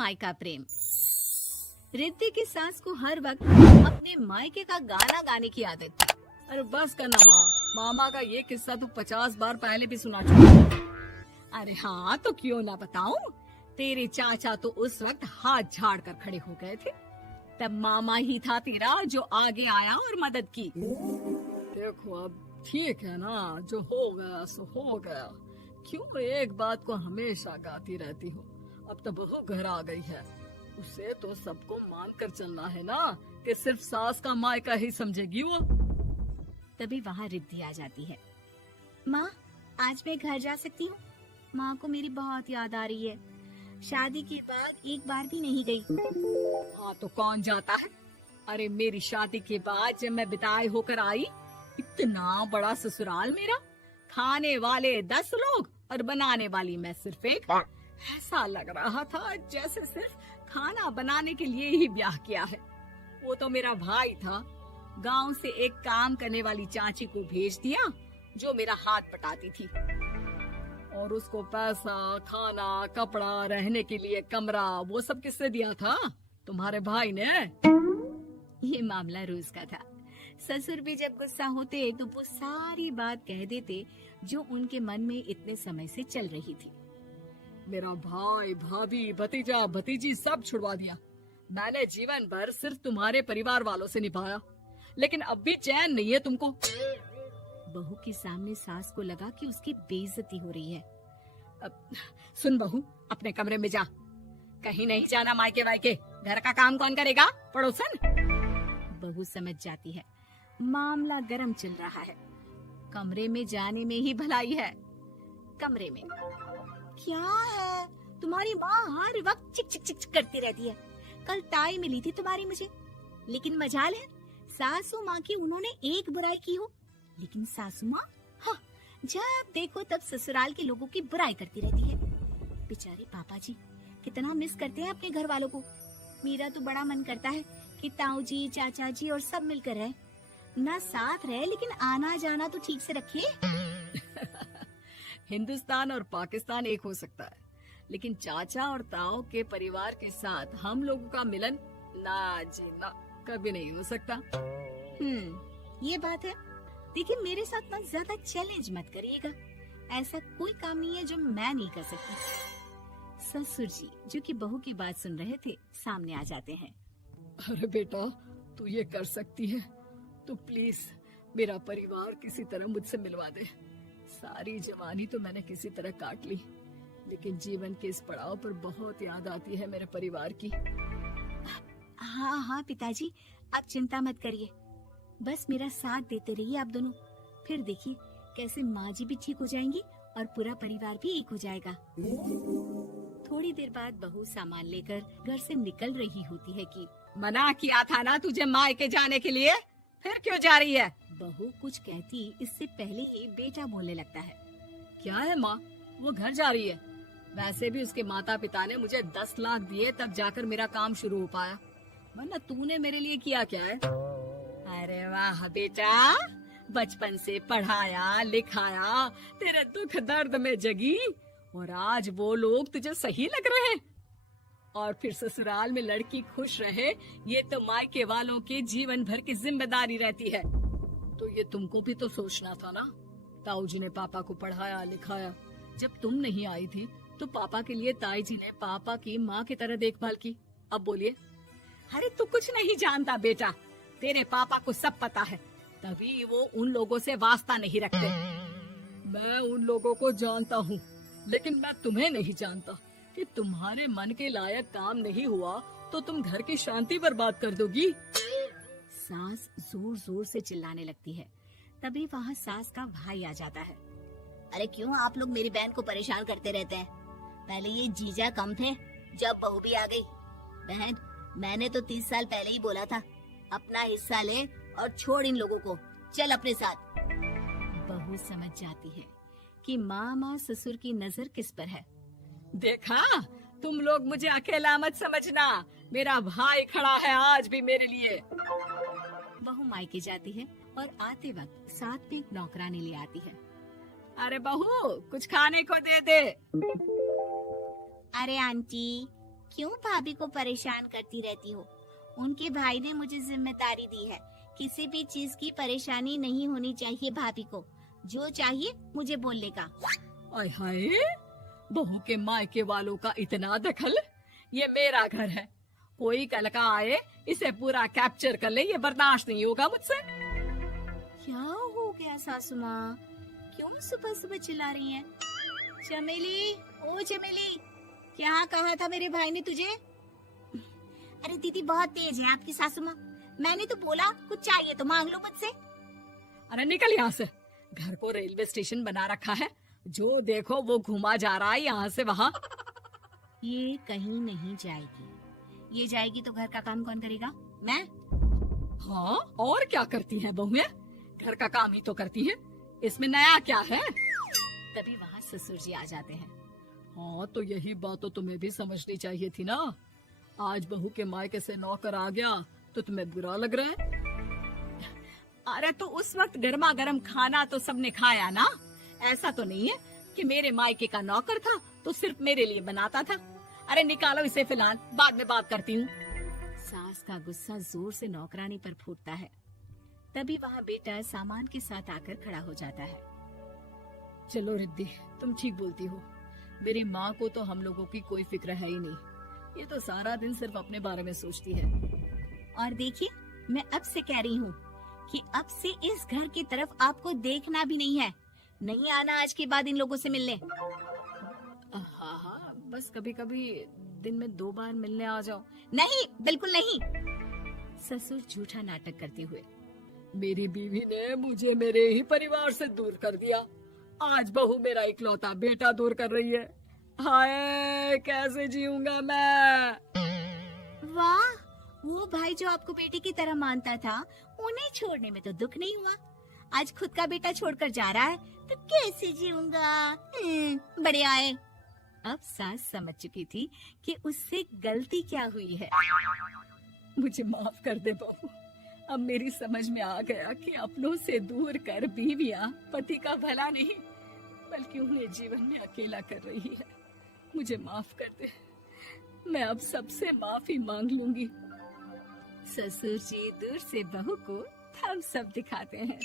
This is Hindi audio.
मायका प्रेम। रिद्धि की सास को हर वक्त अपने मायके का गाना गाने की आदत थी। अरे बस करना माँ, मामा का ये किस्सा तो 50 बार पहले भी सुना चुका। अरे हाँ, तो क्यों ना बताऊं। तेरे चाचा तो उस वक्त हाथ झाड़ कर खड़े हो गए थे। तब मामा ही था तेरा जो आगे आया और मदद की। देखो अब ठीक है ना, जो हो गया सो हो गया। क्यों एक बात को हमेशा गाती रहती हो। अब तो बहू घर आ गई है, उसे तो सबको मान कर चलना है ना, कि सिर्फ सास का मायका ही समझेगी वो। तभी वहाँ रिद्धि आ जाती है। माँ, आज मैं घर जा सकती हूँ? माँ को मेरी बहुत याद आ रही है। शादी के बाद एक बार भी नहीं गई। हाँ तो कौन जाता है। अरे मेरी शादी के बाद जब मैं विदाई होकर आई, इतना बड़ा ससुराल मेरा, खाने वाले 10 लोग और बनाने वाली मैं सिर्फ एक। ऐसा लग रहा था जैसे सिर्फ खाना बनाने के लिए ही ब्याह किया है। वो तो मेरा भाई था, गांव से एक काम करने वाली चाची को भेज दिया जो मेरा हाथ पटाती थी, और उसको पैसा, खाना, कपड़ा, रहने के लिए कमरा, वो सब किसने दिया था? तुम्हारे भाई ने। ये मामला रोज का था। ससुर भी जब गुस्सा होते तो वो सारी बात कह देते जो उनके मन में इतने समय से चल रही थी। मेरा भाई, भाभी, भतीजा, भतीजी सब छुड़वा दिया। मैंने जीवन भर सिर्फ तुम्हारे परिवार वालों से निभाया, लेकिन अब भी चैन नहीं है तुमको। बहू के सामने सास को लगा कि उसकी बेइज्जती हो रही है। अब सुन बहू, अपने कमरे में जा, कहीं नहीं जाना मायके वायके। घर का काम कौन करेगा? पड़ोसन। बहू समझ जाती है मामला गर्म चल रहा है। कमरे में जाने में ही भलाई है। कमरे में क्या है? तुम्हारी माँ हर वक्त चिक चिक चिक चिक करती रहती है। कल ताई मिली थी तुम्हारी मुझे, लेकिन मजाल है सासू माँ की उन्होंने एक बुराई की हो, लेकिन सासू माँ हाँ, जब देखो तब ससुराल के लोगों की बुराई करती रहती है। बेचारे पापा जी कितना मिस करते हैं अपने घर वालों को। मेरा तो बड़ा मन करता है कि ताऊ जी, चाचा जी और सब मिलकर रहे, ना साथ रहे लेकिन आना जाना तो ठीक से रखिए। हिंदुस्तान और पाकिस्तान एक हो सकता है, लेकिन चाचा और ताऊ के परिवार के साथ हम लोगों का मिलन ना जी ना, कभी नहीं हो सकता। ये बात है। देखिए मेरे साथ ना ज्यादा चैलेंज मत करिएगा। ऐसा कोई काम नहीं है जो मैं नहीं कर सकती। ससुर जी जो कि बहू की बात सुन रहे थे सामने आ जाते हैं। अरे बेटा, तू ये कर सकती है तो प्लीज मेरा परिवार किसी तरह मुझसे मिलवा दे। सारी जवानी तो मैंने किसी तरह काट ली, लेकिन जीवन के इस पड़ाव पर बहुत याद आती है मेरे परिवार की। हाँ हाँ पिताजी, आप चिंता मत करिए, बस मेरा साथ देते रहिए आप दोनों। फिर देखिए कैसे माँ जी भी ठीक हो जाएंगी और पूरा परिवार भी एक हो जाएगा। थोड़ी देर बाद बहू सामान लेकर घर से निकल रही होती है कि मना किया था ना तुझे मायके जाने के लिए, फिर क्यों जा रही है? बहू कुछ कहती इससे पहले ही बेटा बोलने लगता है। क्या है माँ, वो घर जा रही है। वैसे भी उसके माता पिता ने मुझे 10 लाख दिए तब जाकर मेरा काम शुरू हो पाया, वरना तूने मेरे लिए किया क्या है? अरे वाह बेटा, बचपन से पढ़ाया लिखाया, तेरे दुख दर्द में जगी, और आज वो लोग तुझे सही लग रहे हैं। और फिर ससुराल में लड़की खुश रहे, ये तो मायके वालों की जीवन भर की जिम्मेदारी रहती है। तो ये तुमको भी तो सोचना था ना। ताऊ जी ने पापा को पढ़ाया लिखाया, जब तुम नहीं आई थी तो पापा के लिए ताई जी ने पापा की माँ की तरह देखभाल की। अब बोलिए। अरे तू कुछ नहीं जानता बेटा, तेरे पापा को सब पता है, तभी वो उन लोगों से वास्ता नहीं रखते। मैं उन लोगों को जानता हूँ, लेकिन मैं तुम्हें नहीं जानता कि तुम्हारे मन के लायक काम नहीं हुआ तो तुम घर की शांति बर्बाद कर दोगी। सास जोर जोर से चिल्लाने लगती है। तभी वहाँ सास का भाई आ जाता है। अरे क्यों आप लोग मेरी बहन को परेशान करते रहते हैं? पहले ये जीजा कम थे, जब बहू भी आ गई। बहन, मैंने तो 30 साल पहले ही बोला था, अपना हिस्सा ले और छोड़ इन लोगों को, चल अपने साथ। बहू समझ जाती है कि मामा ससुर की नजर किस पर है। देखा, तुम लोग मुझे अकेला मत समझना, मेरा भाई खड़ा है आज भी मेरे लिए। बहू मायके जाती है और आते वक्त साथ में एक नौकरानी ले आती है। अरे बहू, कुछ खाने को दे दे। अरे आंटी, क्यों भाभी को परेशान करती रहती हो? उनके भाई ने मुझे जिम्मेदारी दी है। किसी भी चीज की परेशानी नहीं होनी चाहिए भाभी को। जो चाहिए मुझे बोलने का। आय हाय, बहू के मायके वालों का इतना दखल। ये मेरा घर है, कोई कल का आए इसे पूरा कैप्चर कर ले, ये बर्दाश्त नहीं होगा मुझसे। क्या हो गया सासू माँ? क्यों सुबह सुबह चिल्ला रही हैं? चमेली, ओ चमेली, क्या कहा था मेरे भाई ने तुझे? अरे दीदी बहुत तेज है आपकी सासू माँ। मैंने तो बोला कुछ चाहिए तो मांग लो मुझसे। अरे निकल यहाँ से, घर को रेलवे स्टेशन बना रखा है, जो देखो वो घुमा जा रहा है यहाँ से वहाँ। ये कहीं नहीं जाएगी। ये जाएगी तो घर का काम कौन करेगा? मैं। हाँ, और क्या करती हैं बहुएं? घर का काम ही तो करती हैं, इसमें नया क्या है? तभी वहाँ ससुर जी आ जाते हैं। हाँ, तो यही बात तो तुम्हें भी समझनी चाहिए थी ना। आज बहू के मायके से नौकर आ गया तो तुम्हें बुरा लग रहा है? अरे तो उस वक्त गर्मा गर्म खाना तो सबने खाया ना। ऐसा तो नहीं है कि मेरे मायके का नौकर था तो सिर्फ मेरे लिए बनाता था। अरे निकालो इसे, फिलहाल बाद में बात करती हूँ। सास का गुस्सा जोर से नौकरानी पर फूटता है। तभी वहाँ बेटा सामान के साथ आकर खड़ा हो जाता है। चलो रिद्धी, तुम ठीक बोलती हो। मेरी माँ को तो हम लोगों की कोई फिक्र है ही नहीं, ये तो सारा दिन सिर्फ अपने बारे में सोचती है। और देखिए, मैं अब से कह रही हूँ कि अब से इस घर की तरफ आपको देखना भी नहीं है। नहीं आना आज के बाद इन लोगों से मिलने। हाँ हाँ, बस कभी कभी दिन में 2 बार मिलने आ जाओ। नहीं, बिल्कुल नहीं। ससुर झूठा नाटक करते हुए। मेरी बीवी ने मुझे मेरे ही परिवार से दूर कर दिया, आज बहू मेरा इकलौता बेटा दूर कर रही है। हाय, कैसे जीऊंगा मैं? वाह, वो भाई जो आपको बेटे की तरह मानता था, उन्हें छोड़ने में तो दुख नहीं हुआ। आज खुद का बेटा छोड़कर जा रहा है तो कैसे जीऊंगा? बढ़िया है। अब सास समझ चुकी थी कि उससे गलती क्या हुई है। मुझे माफ कर दे बहू। अब मेरी समझ में आ गया कि अपनों से दूर कर बीवियां पति का भला नहीं बल्कि उन्हें जीवन में अकेला कर रही है। मुझे माफ कर दे, मैं अब सबसे माफी मांग लूंगी। ससुर जी दूर से बहू को थम्स अप दिखाते हैं।